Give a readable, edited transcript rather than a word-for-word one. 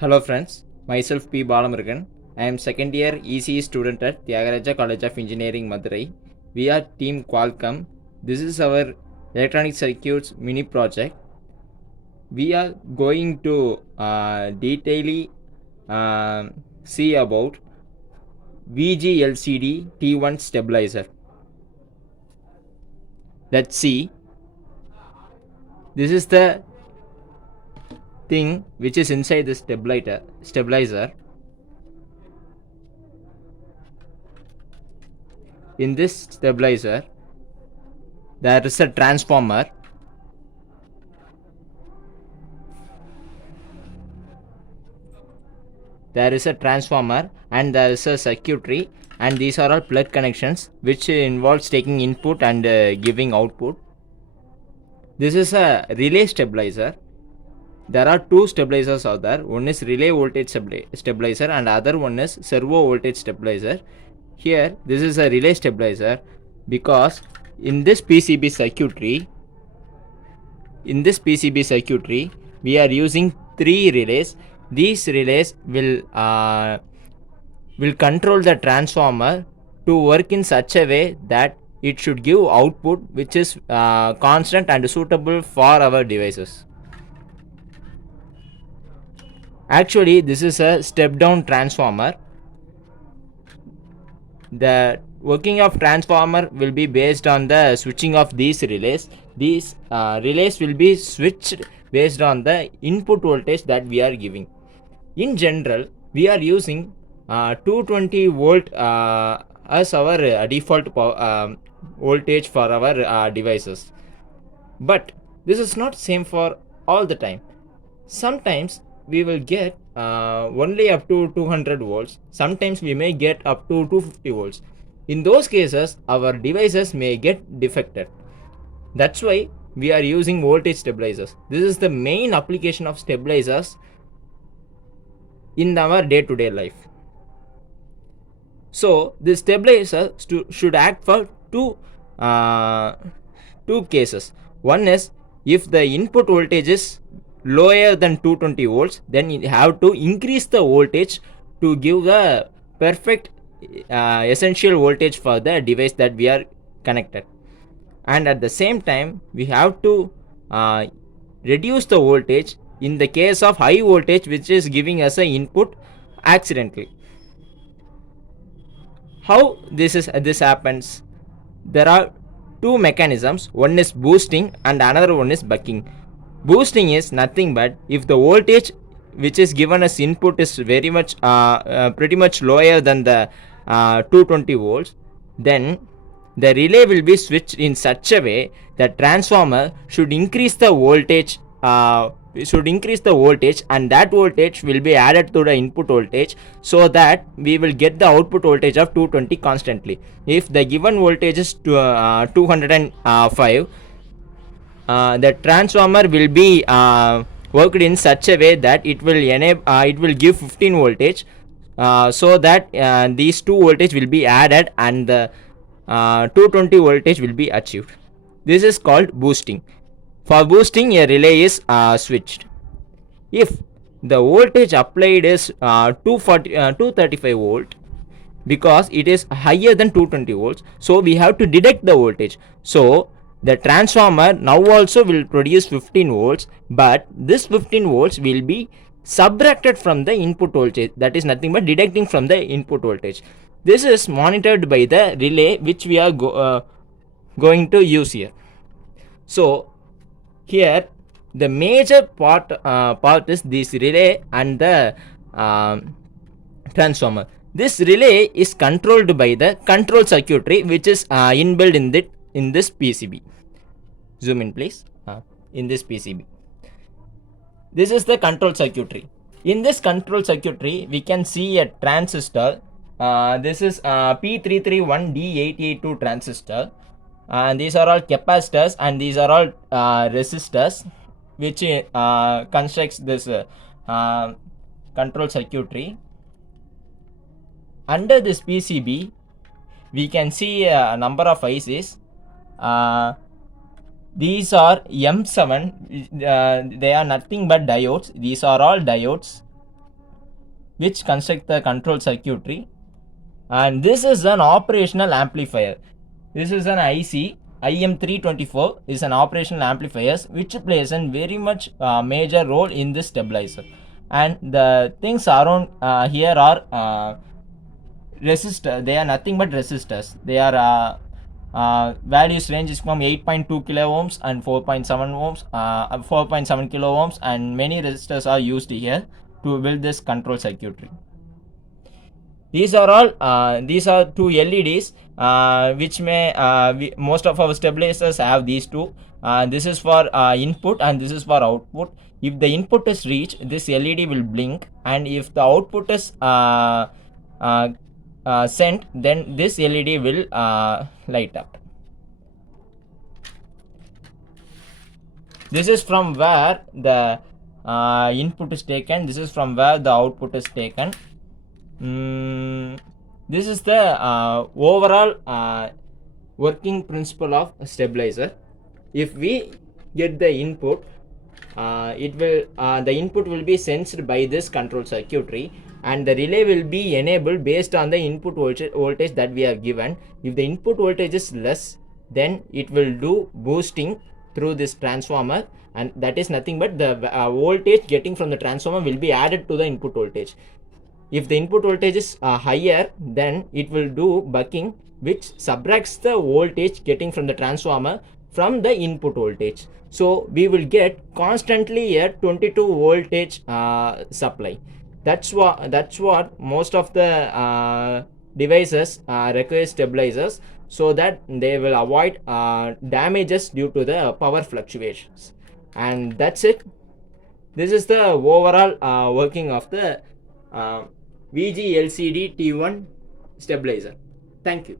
Hello friends, myself P. Balamurugan. I am second year ECE student at Tyagaraja College of Engineering, Madurai. We are Team Qualcomm. This is our electronic circuits mini project. We are going to detailly see about VGLCD T1 stabilizer. Let's see. This is the thing which is inside the stabilizer. In this stabilizer, there is a transformer. There is a transformer and there is a circuitry, and these are all plug connections which involves taking input and giving output. This is a relay stabilizer. There are two stabilizers out there. One is relay voltage stabilizer and other one is servo voltage stabilizer. Here this is a relay stabilizer because in this PCB circuitry we are using three relays. These relays will control the transformer to work in such a way that it should give output which is constant and suitable for our devices. Actually, this is a step down transformer. The working of transformer will be based on the switching of these relays. These relays will be switched based on the input voltage that we are giving. In general, we are using 220 volt as our default voltage for our devices. But this is not same for all the time. Sometimes we will get only up to 200 volts. Sometimes we may get up to 250 volts. In those cases, our devices may get defected. That's why we are using voltage stabilizers. This is the main application of stabilizers in our day-to-day life. So the stabilizer should act for two cases. One is if the input voltage is lower than 220 volts, then you have to increase the voltage to give the perfect essential voltage for the device that we are connected. And at the same time, we have to reduce the voltage in the case of high voltage which is giving us an input accidentally. How this happens? There are two mechanisms. One is boosting and another one is bucking. Boosting is nothing but if the voltage which is given as input is very much pretty much lower than the 220 volts, then the relay will be switched in such a way that transformer should increase the voltage and that voltage will be added to the input voltage so that we will get the output voltage of 220 constantly. If the given voltage is 205, the transformer will be worked in such a way that it will give 15 voltage so that these two voltage will be added and the 220 voltage will be achieved. This is called boosting. For boosting, a relay is switched. If the voltage applied is 235 volt, because it is higher than 220 volts, so we have to detect the voltage. So the transformer now also will produce 15 volts, but this 15 volts will be subtracted from the input voltage. That is nothing but deducting from the input voltage. This is monitored by the relay which we are going to use here. So here the major part is this relay and the transformer. This relay is controlled by the control circuitry which is inbuilt in this PCB. Zoom in please. In this PCB, this is the control circuitry. In this control circuitry we can see a transistor. This is P331D882 transistor, and these are all capacitors and these are all resistors which constructs this control circuitry. Under this PCB we can see a number of ICs. These are M7. They are nothing but diodes. These are all diodes. which construct the control circuitry. And this is an operational amplifier. This is an IC IM324 is an operational amplifier which plays a very much major role in this stabilizer. And the things around here are resistor. They are nothing but resistors. They are values ranges from 8.2 kilo ohms and 4.7 ohms, 4.7 kilo ohms, and many resistors are used here to build this control circuitry. These are all these are two LEDs which may most of our stabilizers have these two. This is for input and this is for output. If the input is reached, this LED will blink, and if the output is sent, then this LED will light up. This is from where the input is taken. This is from where the output is taken. This is the overall working principle of a stabilizer. If we get the input, the input will be sensed by this control circuitry, and the relay will be enabled based on the input voltage that we have given. If the input voltage is less, then it will do boosting through this transformer, and that is nothing but the voltage getting from the transformer will be added to the input voltage. If the input voltage is higher, then it will do bucking, which subtracts the voltage getting from the transformer from the input voltage. So we will get constantly a 22 voltage supply. That's what most of the devices require stabilizers, so that they will avoid damages due to the power fluctuations. And that's it. This is the overall working of the VG LCD T1 stabilizer. Thank you.